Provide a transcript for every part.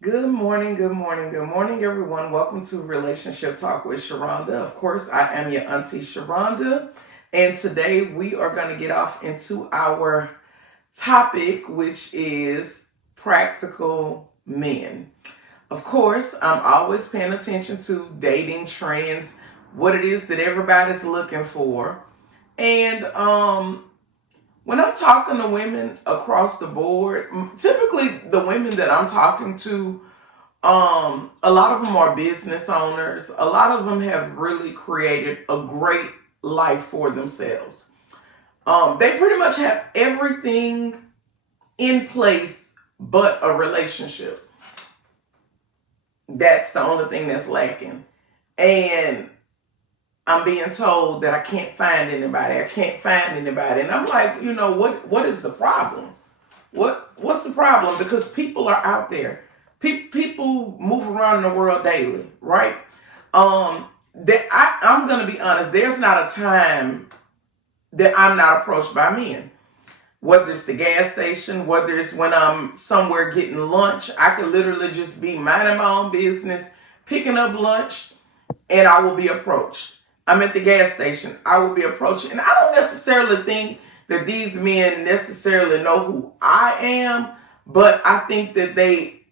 Good morning, good morning, good morning, everyone. Welcome to Relationship Talk with Sharonda. Of course, I am your auntie Sharonda, and today we are going to get off into our topic, which is practical men. Of course, I'm always paying attention to dating trends, what it is that everybody's looking for, and when I'm talking to women across the board, typically the women that I'm talking to a lot of them are business owners. A lot of them have really created a great life for themselves. They pretty much have everything in place but a relationship. That's the only thing that's lacking. And I'm being told that I can't find anybody. I can't find anybody. And I'm like, what is the problem? What's the problem? Because people are out there. People move around in the world daily, right? I'm gonna be honest. There's not a time that I'm not approached by men. Whether it's the gas station, whether it's when I'm somewhere getting lunch, I could literally just be minding my own business, picking up lunch, and I will be approached. I'm at the gas station, I will be approached. And I don't necessarily think that these men necessarily know who I am, but I think that they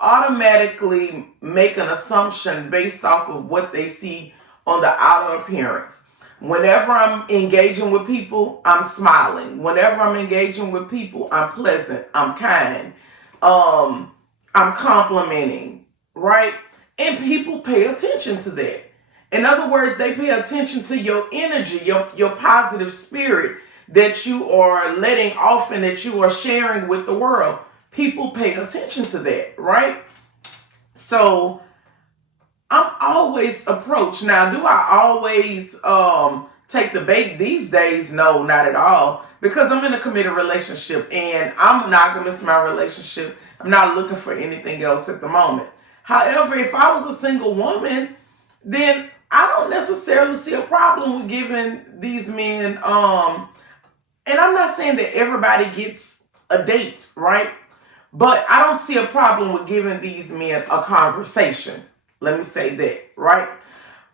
automatically make an assumption based off of what they see on the outer appearance. Whenever I'm engaging with people, I'm smiling. Whenever I'm engaging with people, I'm pleasant, I'm kind, I'm complimenting, right? And people pay attention to that. In other words, they pay attention to your energy, your positive spirit that you are letting off and that you are sharing with the world. People pay attention to that, right? So I'm always approached. Now, do I always take the bait these days? No, not at all. Because I'm in a committed relationship and I'm monogamous in my relationship. I'm not looking for anything else at the moment. However, if I was a single woman, then I don't necessarily see a problem with giving these men and I'm not saying that everybody gets a date, right? But I don't see a problem with giving these men a conversation. Let me say that, right?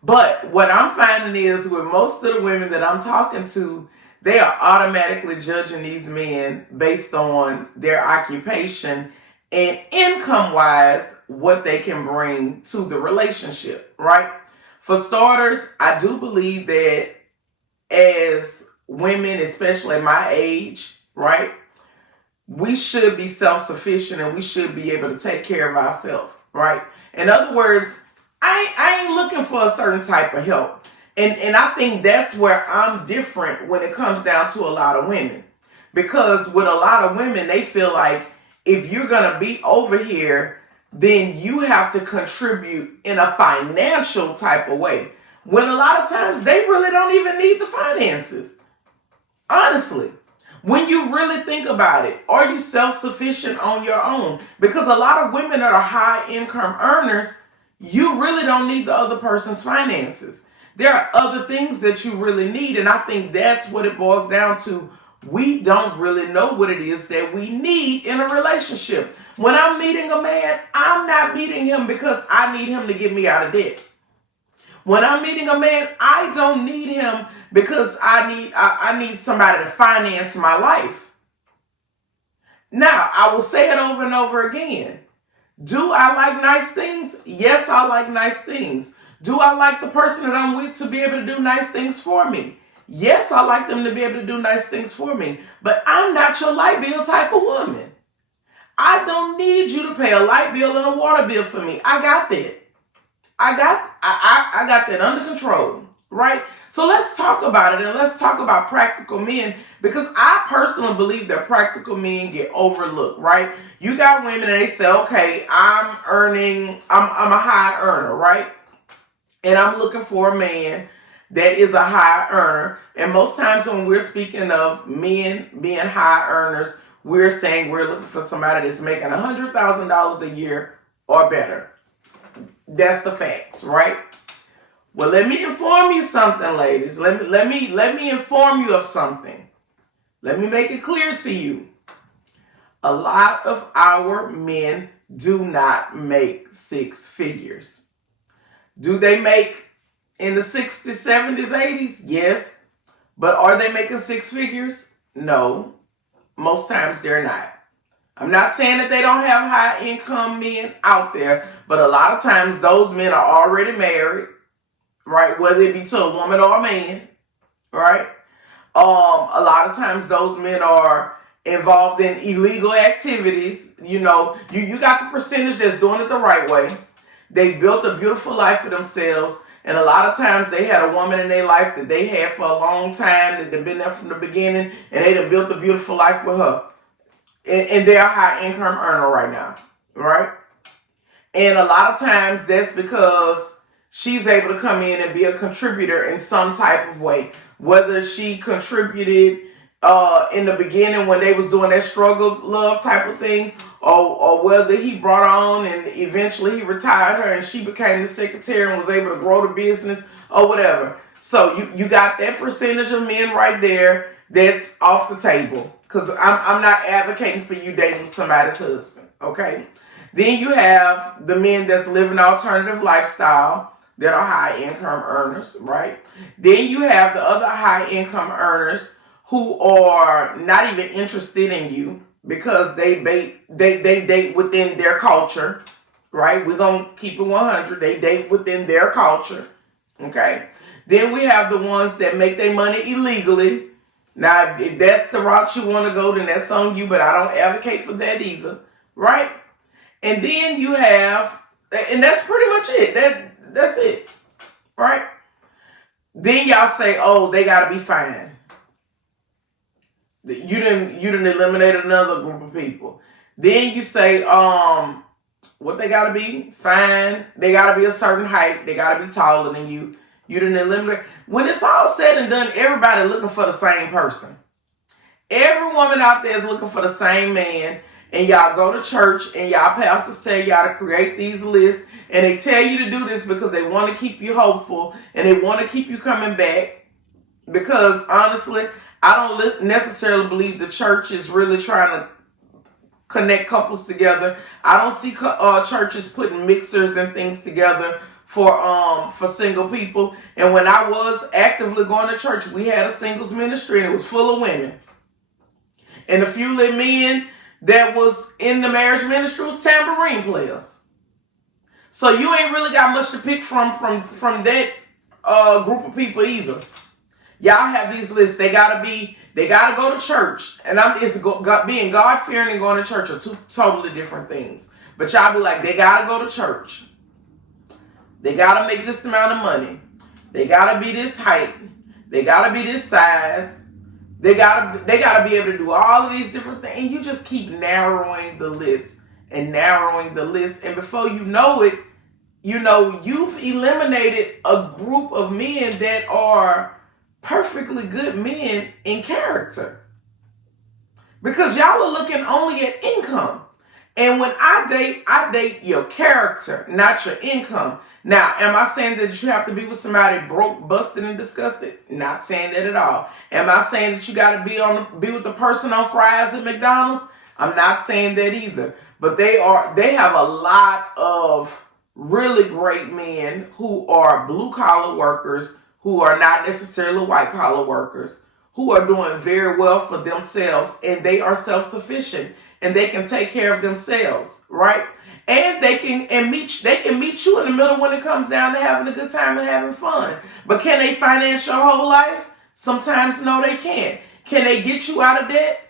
But what I'm finding is with most of the women that I'm talking to, they are automatically judging these men based on their occupation and income wise, what they can bring to the relationship, right? For starters, I do believe that as women, especially at my age, right, we should be self-sufficient and we should be able to take care of ourselves, right? In other words, I ain't looking for a certain type of help. And I think that's where I'm different when it comes down to a lot of women. Because with a lot of women, they feel like if you're going to be over here, then you have to contribute in a financial type of way. When a lot of times they really don't even need the finances. Honestly. When you really think about it, are you self-sufficient on your own? Because a lot of women that are high income earners, you really don't need the other person's finances. There are other things that you really need, and I think that's what it boils down to. We don't really know what it is that we need in a relationship. When I'm meeting a man, I'm not meeting him because I need him to get me out of debt. When I'm meeting a man, I don't need him because I need somebody to finance my life. Now, I will say it over and over again. Do I like nice things? Yes, I like nice things. Do I like the person that I'm with to be able to do nice things for me? Yes, I like them to be able to do nice things for me. But I'm not your light bill type of woman. I don't need you to pay a light bill and a water bill for me. I got that. I got that under control, right? So let's talk about it and let's talk about practical men because I personally believe that practical men get overlooked, right? You got women and they say, okay, I'm a high earner, right? And I'm looking for a man that is a high earner. And most times when we're speaking of men being high earners, we're saying we're looking for somebody that's making $100,000 a year or better. That's the facts, right? Well, let me inform you something, ladies. Let me inform you of something. Let me make it clear to you. A lot of our men do not make six figures. Do they make in the 60s, 70s, 80s? Yes. But are they making six figures? No. Most times they're not. I'm not saying that they don't have high income men out there, but a lot of times those men are already married, right? Whether it be to a woman or a man, right? A lot of times those men are involved in illegal activities. You know, you got the percentage that's doing it the right way. They built a beautiful life for themselves. And a lot of times they had a woman in their life that they had for a long time, that they've been there from the beginning, and they done built a beautiful life with her. And they're a high income earner right now, right? And a lot of times that's because she's able to come in and be a contributor in some type of way. Whether she contributed in the beginning when they was doing that struggle love type of thing, or whether he brought her on and eventually he retired her and she became the secretary and was able to grow the business or whatever. So you got that percentage of men right there that's off the table. Because I'm not advocating for you dating somebody's husband, okay? Then you have the men that's living an alternative lifestyle that are high income earners, right? Then you have the other high income earners who are not even interested in you because they date within their culture, right? We're going to keep it 100. They date within their culture, okay? Then we have the ones that make their money illegally. Now, if that's the route you want to go, then that's on you, but I don't advocate for that either, right? And then you have, and that's pretty much it. That's it, right? Then y'all say, oh, they got to be fine. You didn't eliminate another group of people. Then you say, what they got to be? Fine. They got to be a certain height. They got to be taller than you. You didn't eliminate. When it's all said and done, everybody looking for the same person. Every woman out there is looking for the same man. And y'all go to church and y'all pastors tell y'all to create these lists. And they tell you to do this because they want to keep you hopeful. And they want to keep you coming back. Because honestly, I don't necessarily believe the church is really trying to connect couples together. I don't see churches putting mixers and things together for single people. And when I was actively going to church, we had a singles ministry and it was full of women. And a few little men that was in the marriage ministry was tambourine players. So you ain't really got much to pick from that group of people either. Y'all have these lists. They gotta go to church. And being God-fearing and going to church are two totally different things. But y'all be like, they gotta go to church. They gotta make this amount of money. They gotta be this height. They gotta be this size. They gotta be able to do all of these different things. And you just keep narrowing the list and narrowing the list. And before you know it, you've eliminated a group of men that are perfectly good men in character. Because y'all are looking only at income. And when I date your character, not your income. Now, am I saying that you have to be with somebody broke, busted, and disgusted? Not saying that at all. Am I saying that you got to be with the person on fries at McDonald's? I'm not saying that either. But they have a lot of really great men who are blue collar workers, who are not necessarily white collar workers, who are doing very well for themselves, and they are self-sufficient and they can take care of themselves, right? And they can meet you in the middle when it comes down to having a good time and having fun. But can they finance your whole life? Sometimes no, they can't. Can they get you out of debt?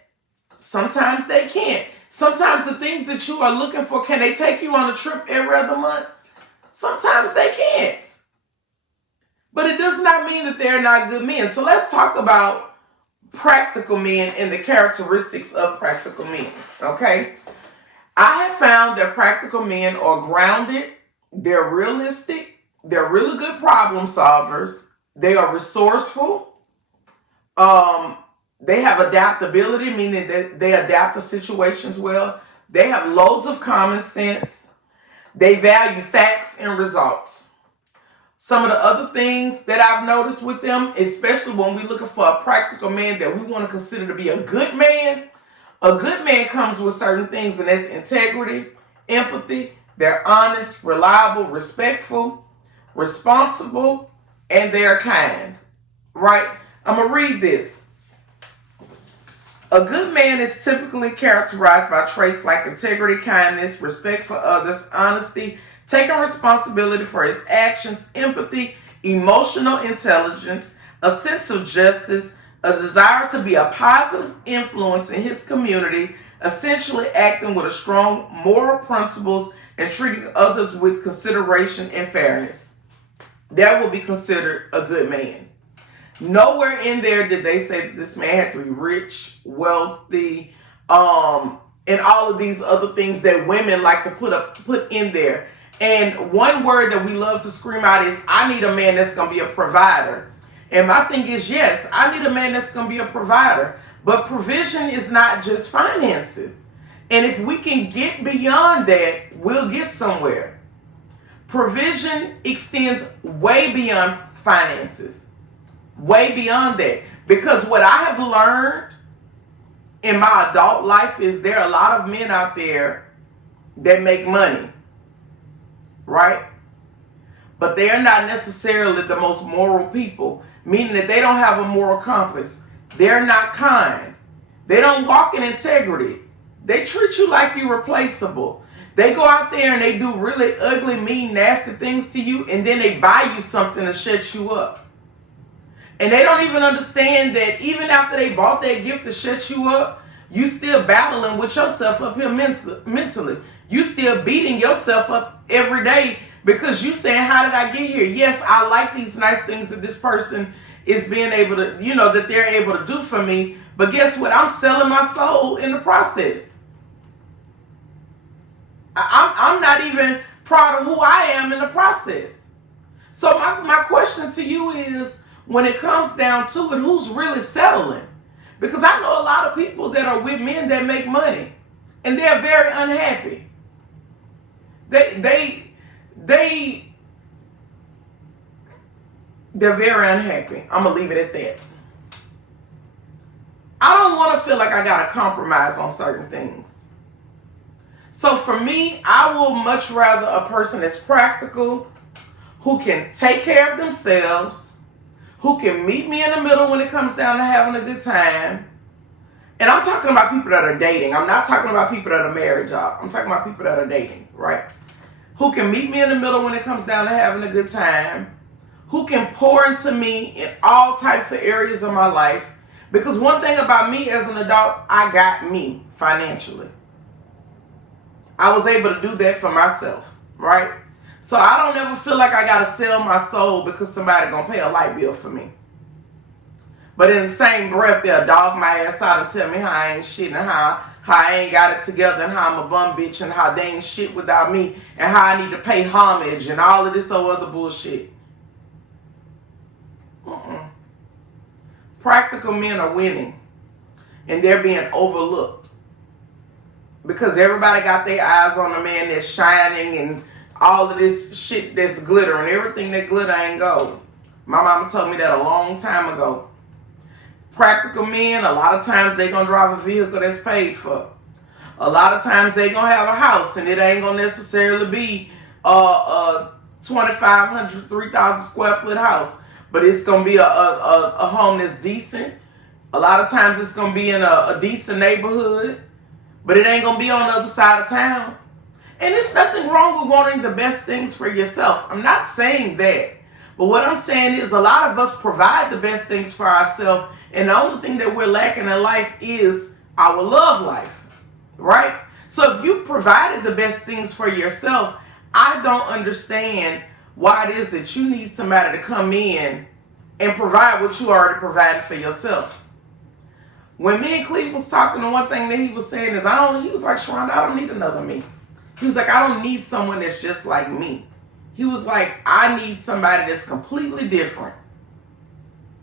Sometimes they can't. Sometimes the things that you are looking for, can they take you on a trip every other month? Sometimes they can't. But it does not mean that they're not good men. So let's talk about practical men and the characteristics of practical men, okay? I have found that practical men are grounded, they're realistic, they're really good problem solvers, they are resourceful, they have adaptability, meaning that they adapt to situations well, they have loads of common sense, they value facts and results. Some of the other things that I've noticed with them, especially when we're looking for a practical man that we want to consider to be a good man comes with certain things, and that's integrity empathy. They're honest, reliable, respectful, responsible, and they're kind. Right? I'm going to read this. A good man is typically characterized by traits like integrity, kindness, respect for others, honesty, taking responsibility for his actions, empathy, emotional intelligence, a sense of justice, a desire to be a positive influence in his community, essentially acting with a strong moral principles and treating others with consideration and fairness. That will be considered a good man. Nowhere in there did they say that this man had to be rich, wealthy, and all of these other things that women like to put in there. And one word that we love to scream out is, I need a man that's going to be a provider. And my thing is, yes, I need a man that's going to be a provider. But provision is not just finances. And if we can get beyond that, we'll get somewhere. Provision extends way beyond finances. Way beyond that. Because what I have learned in my adult life is there are a lot of men out there that make money. Right? But they are not necessarily the most moral people, meaning that they don't have a moral compass. They're not kind. They don't walk in integrity. They treat you like you're replaceable. They go out there and they do really ugly, mean, nasty things to you, and then they buy you something to shut you up. And they don't even understand that even after they bought that gift to shut you up, you still battling with yourself up here mentally. You still beating yourself up every day because you saying, how did I get here? Yes, I like these nice things that this person is being able to, that they're able to do for me. But guess what? I'm selling my soul in the process. I'm not even proud of who I am in the process. So my question to you is, when it comes down to it, who's really settling? Because I know a lot of people that are with men that make money, and they're very unhappy. They're very unhappy. I'm going to leave it at that. I don't want to feel like I got to compromise on certain things. So for me, I will much rather a person that's practical, who can take care of themselves, who can meet me in the middle when it comes down to having a good time. And I'm talking about people that are dating. I'm not talking about people that are married, y'all. I'm talking about people that are dating, right? Who can meet me in the middle when it comes down to having a good time. Who can pour into me in all types of areas of my life. Because one thing about me as an adult, I got me financially. I was able to do that for myself, right? So I don't ever feel like I got to sell my soul because somebody going to pay a light bill for me. But in the same breath, they'll dog my ass out and tell me how I ain't shit and how I ain't got it together and how I'm a bum bitch and how they ain't shit without me and how I need to pay homage and all of this other bullshit. Practical men are winning and they're being overlooked because everybody got their eyes on the man that's shining and all of this shit that's glittering. Everything that glitter ain't gold. My mama told me that a long time ago. Practical men, a lot of times they gonna drive a vehicle that's paid for. A lot of times they gonna have a house and it ain't gonna necessarily be a 2,500, 3,000 square foot house. But it's gonna be a home that's decent. A lot of times it's gonna be in a decent neighborhood. But it ain't gonna be on the other side of town. And there's nothing wrong with wanting the best things for yourself. I'm not saying that. But what I'm saying is a lot of us provide the best things for ourselves. And the only thing that we're lacking in life is our love life. Right? So if you've provided the best things for yourself, I don't understand why it is that you need somebody to come in and provide what you already provided for yourself. When me and Cleve was talking, the one thing that he was saying is, he was like, Sharonda, I don't need another me. He was like, I don't need someone that's just like me. He was like, I need somebody that's completely different.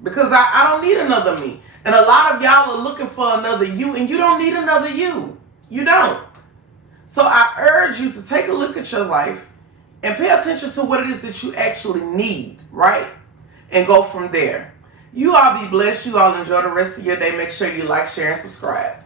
Because I don't need another me. And a lot of y'all are looking for another you, and you don't need another you. You don't. So I urge you to take a look at your life and pay attention to what it is that you actually need, right? And go from there. You all be blessed. You all enjoy the rest of your day. Make sure you like, share, and subscribe.